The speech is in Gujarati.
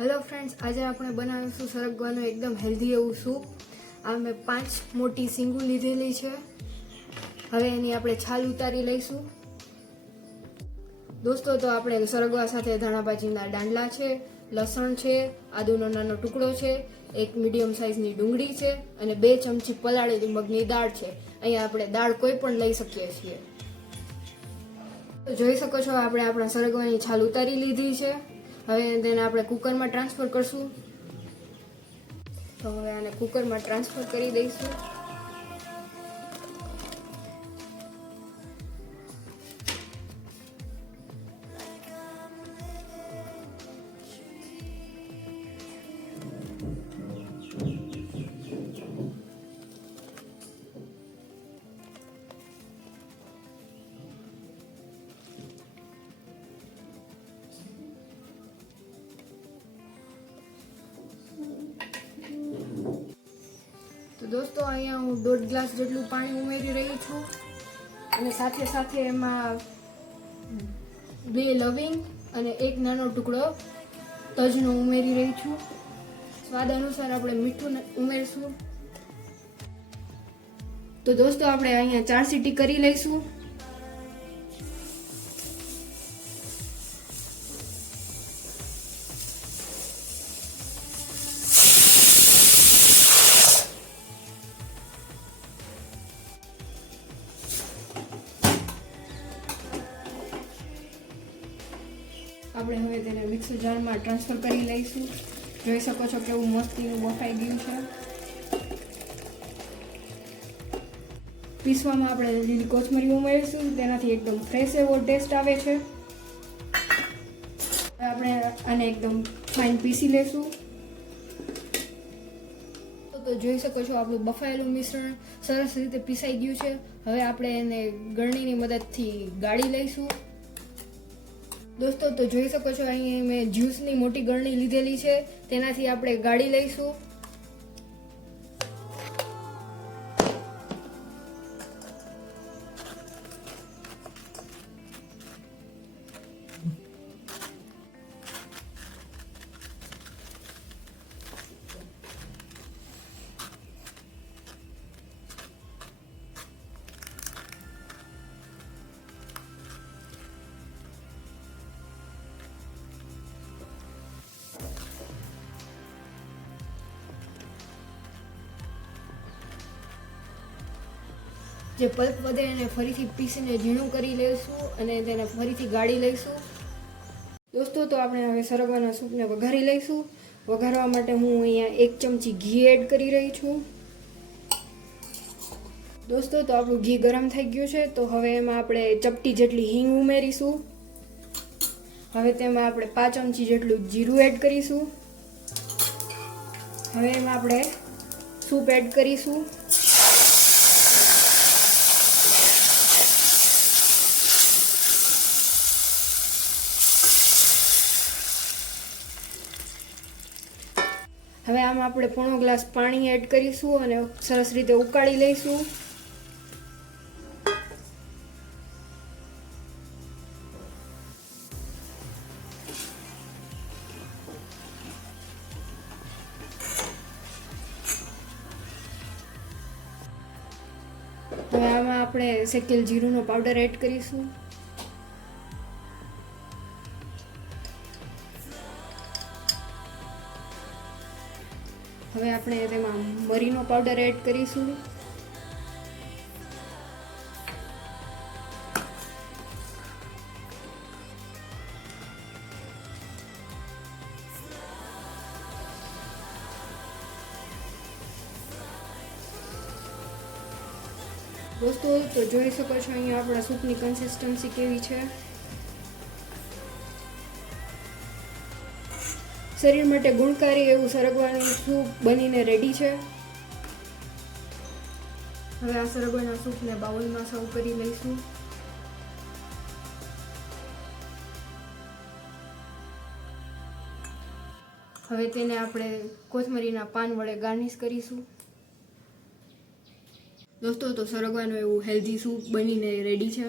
हेलो फ्रेंड्स, आज આપણે બનાવીશું સરગવાનું એકદમ હેલ્ધી એવું સૂપ। આ મેં 5 મોટી સિંગુ લીધેલી છે। હવે એની આપણે છાલ ઉતારી લઈશું। દોસ્તો, તો આપણે સરગવા સાથે ધાણાભાજીના દાંડલા છે, લસણ છે, આદુનો નાનો ટુકડો છે, એક મીડિયમ સાઇઝની ડુંગળી છે અને 2 ચમચી પલાળેલી મગની દાળ છે। અહીંયા આપણે દાળ કોઈ પણ લઈ શકીએ છીએ। તો જોઈ શકો છો, આપણે આપણા સરગવાની છાલ ઉતારી લીધી છે। હવે તેને આપણે કુકરમાં ટ્રાન્સફર કરશું। તો હવે આને કુકરમાં ટ્રાન્સફર કરી દઈશું। તો દોસ્તો, અહીંયા હું 1.5 ગ્લાસ જેટલું પાણી ઉમેરી રહી છું અને સાથે સાથે એમાં 2 લવિંગ અને 1 નાનો ટુકડો તજનો ઉમેરી રહી છું। સ્વાદ અનુસાર આપણે મીઠું ઉમેરશું। તો દોસ્તો, આપણે અહીંયા 4 સીટી કરી લઈશું। આપણે હવે તેને મિક્સર જારમાં ટ્રાન્સફર કરી લઈશું। જોઈ શકો છો કેવું મસ્તીનું બફાઈ ગયું છે। પીસવામાં આપણે લીલી કોથમરી ઉમેરીશું, તેનાથી એકદમ ફ્રેશ એવો ટેસ્ટ આવે છે। આપણે આને એકદમ ફાઇન પીસી લઈશું। તો જોઈ શકો છો, આપણું બફાયેલું મિશ્રણ સરસ રીતે પીસાઈ ગયું છે। હવે આપણે એને ગળણીની મદદથી ગાળી લઈશું। દોસ્તો, તો જોઈ શકો છો, અહીં મેં જ્યુસની મોટી ગળણી લીધેલી છે, તેનાથી આપણે ગાળી લઈશું। જે પલ્પ વધે એને ફરીથી પીસીને ઝીણું કરી લઈશું અને તેને ફરીથી ગાળી લઈશું। દોસ્તો, તો આપણે હવે સરગવાના સૂપને વઘારી લઈશું। વઘારવા માટે હું અહીંયા 1 ચમચી ઘી એડ કરી રહી છું। દોસ્તો, તો આપણું ઘી ગરમ થઈ ગયું છે, તો હવે એમાં આપણે ચપટી જેટલી હિંગ ઉમેરીશું। હવે તેમાં આપણે 5 ચમચી જેટલું જીરું એડ કરીશું। હવે એમાં આપણે સૂપ એડ કરીશું। હવે આમાં આપણે 1.5 ગ્લાસ પાણી એડ કરીશું અને સરસ રીતે ઉકાળી લઈશું। હવે આમાં આપણે શેકેલ જીરુંનો પાવડર એડ કરીશું। હવે આપણે તેમાં મરીનો પાવડર એડ કરીશું। દોસ્તો, તો જોઈ શકો છો અહીંયા આપણા સૂપની કન્સિસ્ટન્સી કેવી છે। શરીર માટે ગુણકારી એવું સરગવાનું સૂપ બનીને રેડી છે। હવે આ સરગવાના સૂપને બાઉલમાં સર્વ કરી લઈશું। હવે તેને આપણે કોથમરીના પાન વડે ગાર્નિશ કરીશું। દોસ્તો, તો સરગવાનું એવું હેલ્ધી સૂપ બનીને રેડી છે।